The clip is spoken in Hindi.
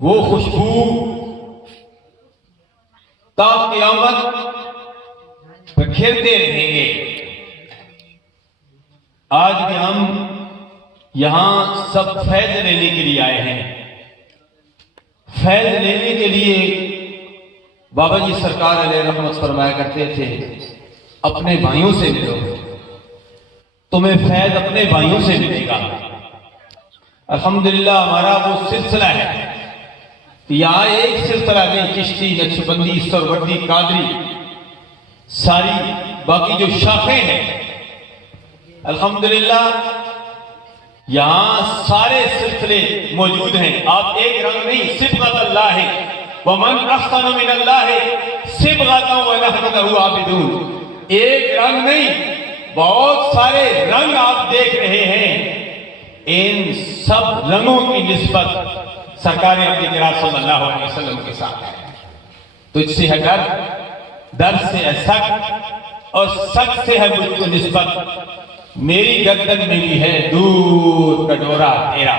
वो खुशबू ता क़यामत बिखेरते रहेंगे। आज भी हम यहां सब फैज लेने के लिए आए हैं। फैज लेने के लिए बाबा जी सरकार अलैहि रहमत फरमाया करते थे, अपने भाइयों से मिलो, तुम्हें फैज अपने भाइयों से मिलेगा। अल्हम्दुलिल्लाह हमारा वो सिलसिला है। यहां एक सिलसिला नहीं, चिश्ती, नक्शबंदी, सरवर्दी, कादरी, सारी बाकी जो शाखें हैं, अल्हम्दुलिल्लाह यहां सारे सिलसिले मौजूद हैं। आप एक रंग नहीं, सिबगत अल्लाह है, वमन अहसन मिनल्लाह सिबगतन व नहनु लहू आबिदून। एक रंग नहीं, बहुत सारे रंग आप देख रहे हैं। इन सब रंगों की निस्बत सरकार अक़ीदा सल्लल्लाहु अलैहि वसल्लम के साथ है। तो इससे है डर से है सख्त, और सख्त से है मुझको निस्बत। मेरी गर्दन में भी है दूर का डोरा तेरा।